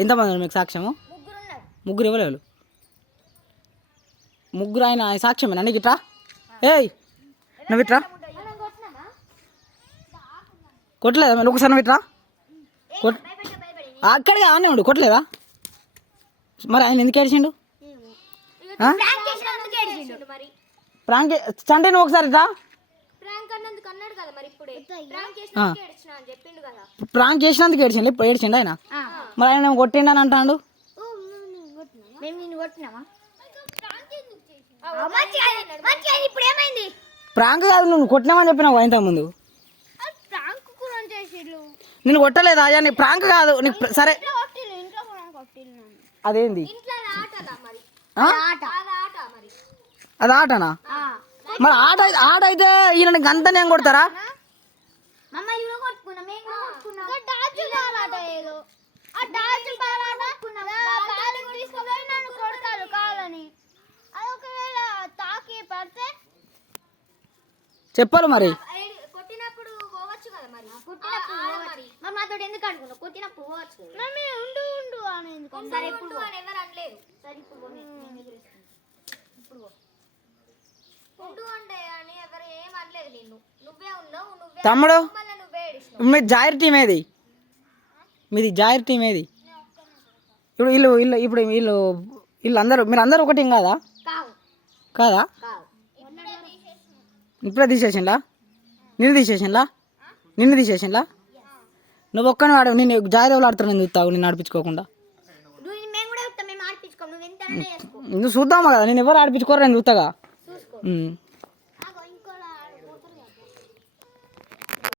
ఎంతమంది మీకు సాక్ష్యము? ముగ్గురు ఎవరు? ముగ్గురు ఆయన సాక్ష్యమేనా నీకు? ఇట్రా ఏయ్ నువ్వు ఇట్రా. కొట్టలేదా మరి? ఒకసారి నువ్వు ఇట్రా. అక్కడికి ఆనే ఉండు. కొట్టలేదా మరి? ఆయన ఎందుకు ఏడిచిండు? ప్రాంక్ చంటే నువ్వు ఒకసారి ఇట్రా. ప్రాంక్ చేసినందుకు ఏడిచిండు. ఇప్పుడు ఏడిచిండు ఆయన. మరి ఆయన కొట్టిండు అని అంటాడు. ప్రాంక్ కాదు, నువ్వు కొట్టినామని చెప్పినావు ఇంత ముందు. నేను కొట్టలేదు అయ్యా, నీ ప్రాంక్ కాదు. సరే అదేంది అది ఆటనా? మరి ఆట అయితే ఈయన గంత నేను కొడతారా? చెప్పాలి మరి. తమ్ముడు మీది జాయిర్ టీం ఏది? మీది జాయిర్ టీం ఏది? ఇప్పుడు వీళ్ళు అందరూ మీరు అందరూ ఒక టీం కాదా? కాదా? ఇప్పుడే తీసేసిండా? నిన్ను తీసేసిండా? నువ్వు ఒక్కని వాడు. నేను జాయిర్ ఎవరు ఆడుతున్నాను చూస్తావు, నేను ఆడిపించుకోకుండా. నువ్వు చూద్దామా కదా, నేను ఎవరు ఆడిపించుకోరు, నేను చూస్తాగా.